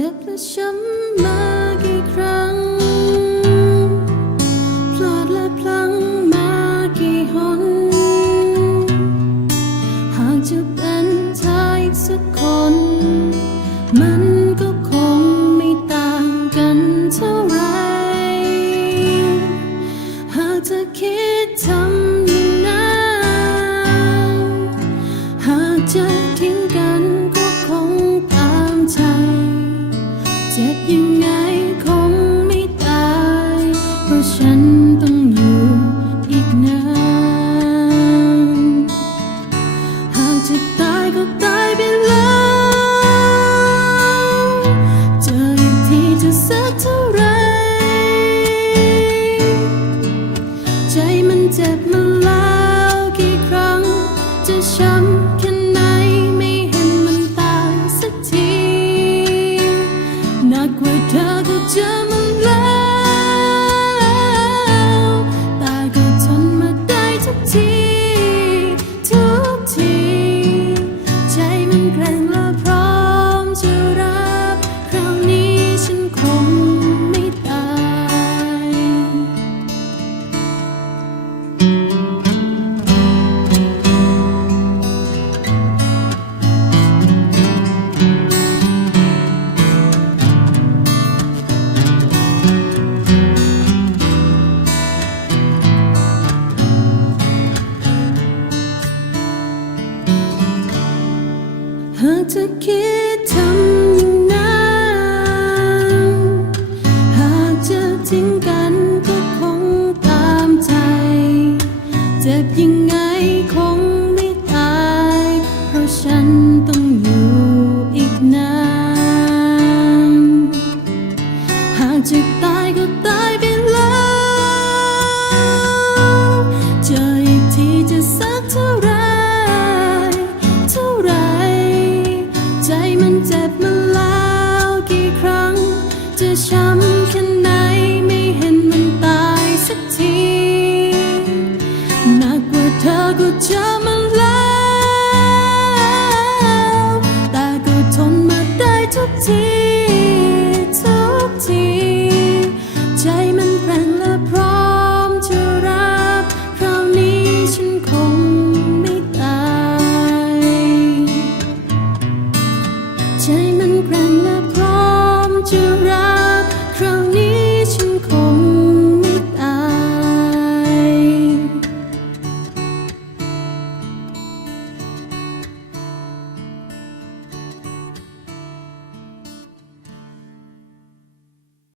จ็บและช้ำมากี่ครั้ง พลาดและพลั้งมากี่หน หากจะเป็นชายสักคน มันก็คงไม่ต่างกันเท่าไร แค่ไหนไม่เห็นมันตาสักทีนักกว่าเธอก็จะากจะคิดทำอย่างนั้นหากจะทิ้งกันก็คงตามใจ เจ็บยังไงคง จ็บ ใจมันแกร่งและพร้อมจะรัก